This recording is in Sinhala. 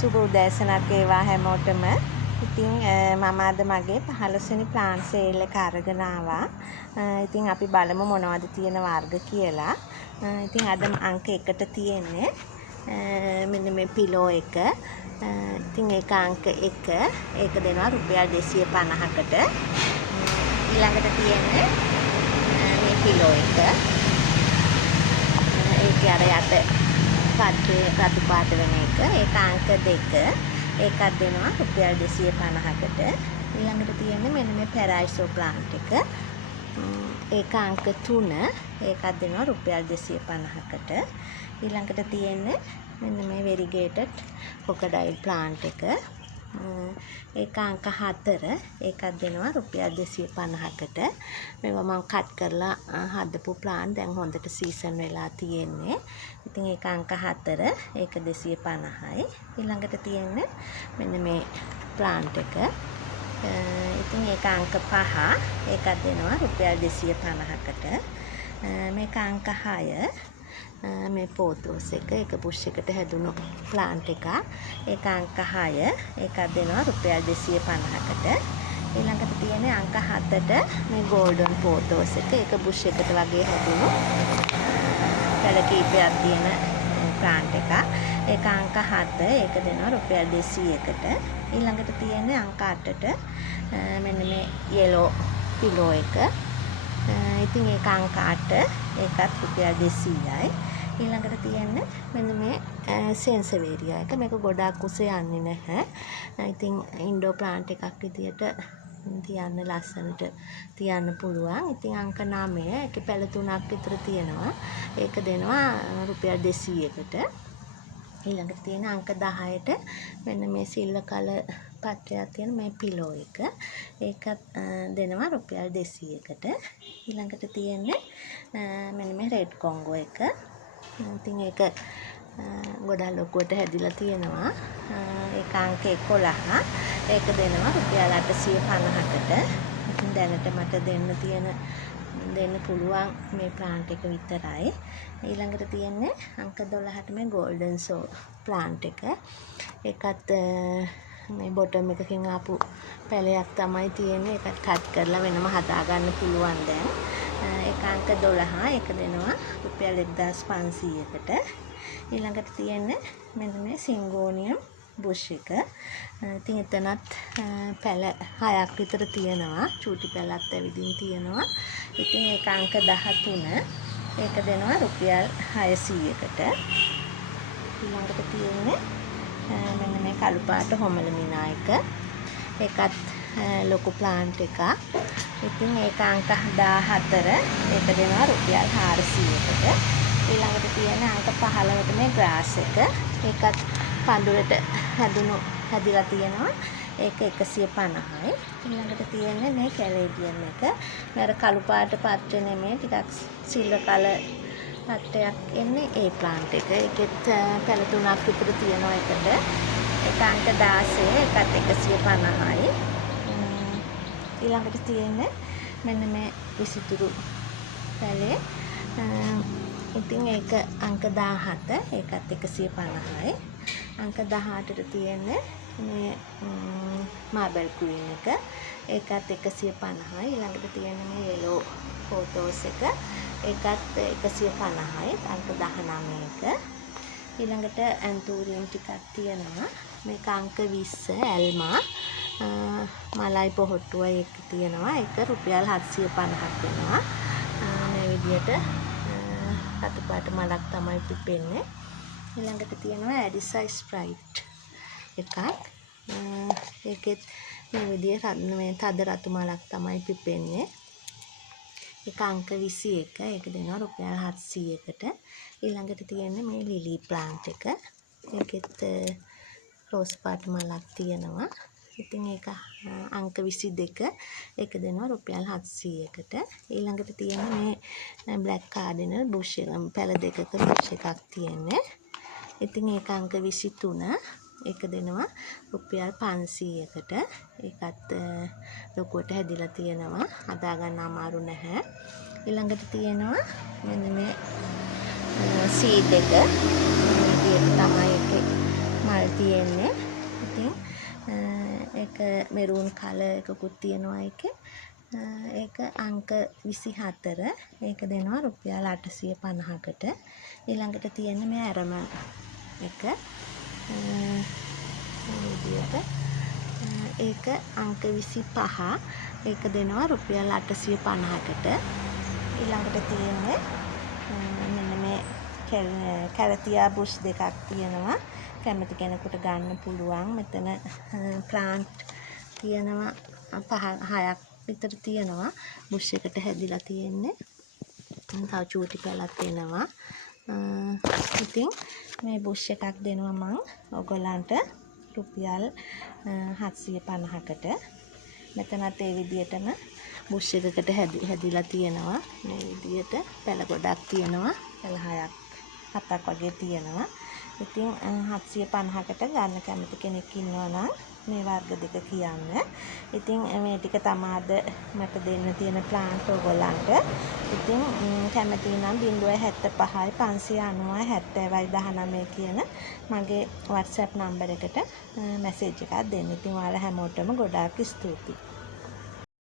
සුබ උදෑසනක් වේවා හැමෝටම. ඉතින් මම අද මගේ 15 වෙනි ප්ලාන්ට් සේල් එක අරගෙන ආවා. ඉතින් අපි බලමු මොනවද තියෙන වර්ග කියලා. ඉතින් අද අංක 1ට තියෙන්නේ මෙන්න මේ පිලෝ එක. ඉතින් ඒක අංක 1. ඒක දෙනවා රුපියල් 250කට. ඊළඟට තියෙන්නේ මේ පිලෝ එක. ඒක අර යට රතු පාට වෙන එක. ඒක අංක 2. ඒකත් දෙනවා රුපියල් 250කට. ඊළඟට තියෙන්නේ මෙන්න මේ පැරයිසෝ ප්ලාන්ට් එක. ඒක අංක 3. ඒකත් දෙනවා රුපියල් 250කට. ඊළඟට තියෙන්නේ මෙන්න මේ වෙරිගේටඩ් කොකඩයිල් ප්ලාන්ට් එක. ඒක අංක 4. ඒකත් දෙනවා රුපියල් 250කට. මේවා මම කට් කරලා හදපු ප්ලාන්ට් දැන් හොඳට සීසන් වෙලා තියෙන්නේ. ඉතින් ඒක අංක 4. ඒක 250යි. ඊළඟට තියෙන්නේ මෙන්න මේ ප්ලාන්ට් එක. ඉතින් ඒක අංක 5. ඒකත් දෙනවා රුපියල් 250කට. මේක අංක 6. මේ පෝතෝස් එක පුෂ් එකට හැදුණු ප්ලාන්ට් එක. ඒක අංක 6. ඒකත් දෙනවා රුපියල් 250කට. ඊළඟට තියෙන්නේ අංක 7ට මේ ගෝල්ඩන් පෝතෝස් එක. ඒක බුෂ් එකට වගේ හැදුණු පැල කීපයක් තියෙන ප්ලාන්ට් එක. ඒක අංක 7. ඒක දෙනවා රුපියල් 200කට. ඊළඟට තියෙන්නේ අංක 8ට මෙන්න මේ yellow පිලෝ එක. ඉතින් ඒක අංක 8. ඒකත් රුපියල් 200යි. ඊළඟට තියෙන්නේ මෙන්න මේ සෙන්සවේරියා එක. මේක ගොඩාක් උස යන්නේ නැහැ. ඉතින් ඉන්ඩෝ ප්ලාන්ට් එකක් විදියට තියන්න ලස්සනට තියන්න පුළුවන්. ඉතින් අංක 9. ඒකේ පැල 3ක් විතර තියෙනවා. ඒක දෙනවා රුපියල් 200කට. ඊළඟට තියෙන අංක 10ට මෙන්න මේ සිල්වර් කලර් පට්ටයක් තියෙන මේ පිලෝ එක. ඒකත් දෙනවා රුපියල් 200කට. ඊළඟට තියෙන්නේ මෙන්න මේ රෙඩ් කොංගෝ එක. ඉතින් ඒක ගොඩක් ලොකුවට හැදිලා තියෙනවා. ඒක අංක 11. ඒක දෙනවා රුපියල් 850කට. ඉතින් දැනට මට දෙන්න පුළුවන් මේ ප්ලාන්ට් එක විතරයි. ඊළඟට තියෙන්නේ අංක 12ට මේ ගෝල්ඩන් සෝ ප්ලාන්ට් එක. ඒකත් මේ බොටම් එකකින් ආපු පැලයක් තමයි තියෙන්නේ. ඒකත් කට් කරලා වෙනම හදා ගන්න පුළුවන් දැන්. ඒක අංක 12. ඒක දෙනවා රුපියල් 1500කට. ඊළඟට තියෙන්නේ මෙන්න මේ සිංගෝනියම් බුෂ් එක. ඉතින් එතනත් පැල 6ක් විතර තියෙනවා. චූටි පැලක් ඇවිදින් තියෙනවා. ඉතින් ඒක අංක 13. ඒක දෙනවා රුපියල් 600කට. ඊළඟට තියෙන්නේ මෙන්න මේ කළු පාට හොමලමිනා එක. ඒකත් ලොකු ප්ලාන්ට් එකක්. ඉතින් ඒක අංක 14. ඒක දෙනවා රුපියල් 400කට. ඊළඟට තියෙන අංක 15ට මේ ග්‍රාස් එක. ඒකත් පඳුරට හැදිලා තියෙනවා. ඒක 150යි. ඊළඟට තියෙන්නේ මේ කැලේඩියම් එක. මේක කළු පාට පත්‍ර නෙමෙයි ටිකක් සිල්වර් කලර් පත්‍රයක් එන්නේ ඒ ප්ලාන්ට් එක. ඒකෙත් පැල 3ක් විතර තියෙනවා එකට. ඒක අංක 16. ඒකත් 150යි. ඊළඟට තියෙන්නේ මෙන්න මේ විසිතුරු පැලේ. ඉතින් ඒක අංක 17. ඒකත් 150යි. අංක 18ට තියෙන්නේ මේ මාබල් ක්වීන් එක. ඒකත් 150යි. ඊළඟට තියෙන්නේ මේ yellow photos එක. ඒකත් 150යි. අංක 19 එක. ඊළඟට ඇන්තූරියම් ටිකක් තියෙනවා. මේක අංක 20 ඇල්මා මලයි පොහොට්ටුවයි එක තියෙනවා. ඒක රුපියල් 750ක් වෙනවා. මේ විදියට රතු පාට මලක් තමයි පිපෙන්නේ. ඊළඟට තියෙනවා ඇඩිසයි ස්ප්‍රයිට් එකක්. ඒකෙත් මේ විදියට මේ තද රතු මලක් තමයි පිපෙන්නේ. ඒක අංක 21. ඒක දෙනවා රුපියල් 700කට. ඊළඟට තියෙන්නේ මේ ලිලි ප්ලාන්ට් එක. ඒකෙත් රෝස් පාට මලක් තියෙනවා. ඉතින් ඒක අංක 22. ඒක දෙනවා රුපියල් 700කට. ඊළඟට තියෙන්නේ මේ බ්ලැක් කාඩිනල් බුෂ් එක. පැල දෙකක බුෂ් එකක් තියෙන්නේ. ඉතින් ඒක අංක 23. ඒක දෙනවා රුපියල් 500කට. ඒකත් ලොකුවට හැදිලා තියෙනවා. හදා ගන්න අමාරු නැහැ. ඊළඟට තියෙනවා මෙන්න මේ සීඩ් එක. මේ විදිහට තමයි ඒකේ මල් තියෙන්නේ. ඉතින් ඒක මෙරූන් කලර් එකකුත් තියෙනවා ඒකේ. ඒක අංක 24. ඒක දෙනවා රුපියල් 850කට. ඊළඟට තියෙන්නේ මේ ඇරම එක. විදියට ඒක අංක 25. ඒක දෙනවා රුපියල් 850කට. ඊළඟට තියෙන්නේ මෙන්න මේ කැරතියා බුෂ් දෙකක් තියෙනවා. කැමති කෙනෙකුට ගන්න පුළුවන්. මෙතන ප්ලාන්ට් තියෙනවා 6ක් විතර තියෙනවා. බුෂ් එකට හැදිලා තියෙන්නේ. තව චූටි පැලක් එනවා. ඉතින් මේ බුෂ් එකක් දෙනවා මං ඔයගොල්ලන්ට රුපියල් 750කට. මෙතනත් ඒ විදිහටම බුෂ් එකකට හැදිලා තියෙනවා. මේ විදිහට පැල ගොඩක් තියෙනවා. පැල 7ක් වගේ තියෙනවා. ඉතින් 750කට ගන්න කැමති කෙනෙක් ඉන්නවා නම් මේ වර්ග දෙක කියන්න. ඉතින් මේ ටික තමාද මට දෙන්න තියෙන ප්ලාන්ට් ඔයගොල්ලන්ට. ඉතින් කැමති නම් 075 590 70 19 කියන මගේ WhatsApp නම්බර් එකට මැසේජ් එකක් දෙන්න. ඉතින් ඔයාලා හැමෝටම ගොඩාක් ස්තුතියි.